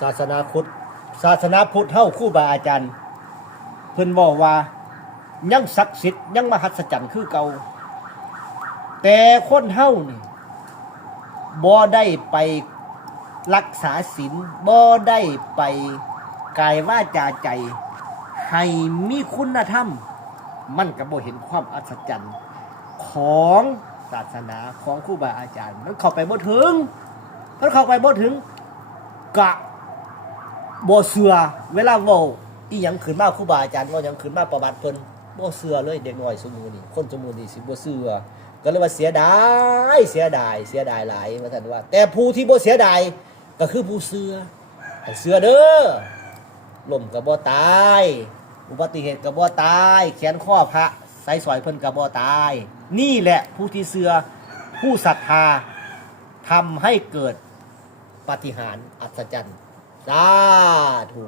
ศาสนาพุทธเฮาครูบาอาจารย์เพิ่นบอกว่ายังศักดิ์สิทธิ์ยังมหัศจรรย์คือเก่าแต่คนเฮานี่บ่ได้ไปรักษาศีลบ่ได้ไปกายวาจาใจให้มีคุณธรรมมันก็บ่เห็นความอัศจรรย์ของศาสนาของครูบาอาจารย์มันเข้าไปบ่ถึงกะบ่เชื่อเวลาเว้าอีหยังขึ้นมาครูบาอาจารย์เว้าหยังขึ้นมาประวัติเพิ่นบ่เชื่อเลยเด็กน้อยซุมื้อนี้คนซุมื้อนี้สิบ่เชื่อก็เลยว่าเสียดายหลายว่าซั่นว่าแต่ผู้ที่บ่เสียดายก็คือผู้เชื่อให้เชื่อเด้อล้มก็บ่ตายอุบัติเหตุก็บ่ตายแขนข้อพระใส่สอยเพิ่นก็บ่ตายนี่แหละผู้ที่เชื่อผู้ศรัทธาทำให้เกิดปาฏิหาริย์อัศจรรย์สาธุ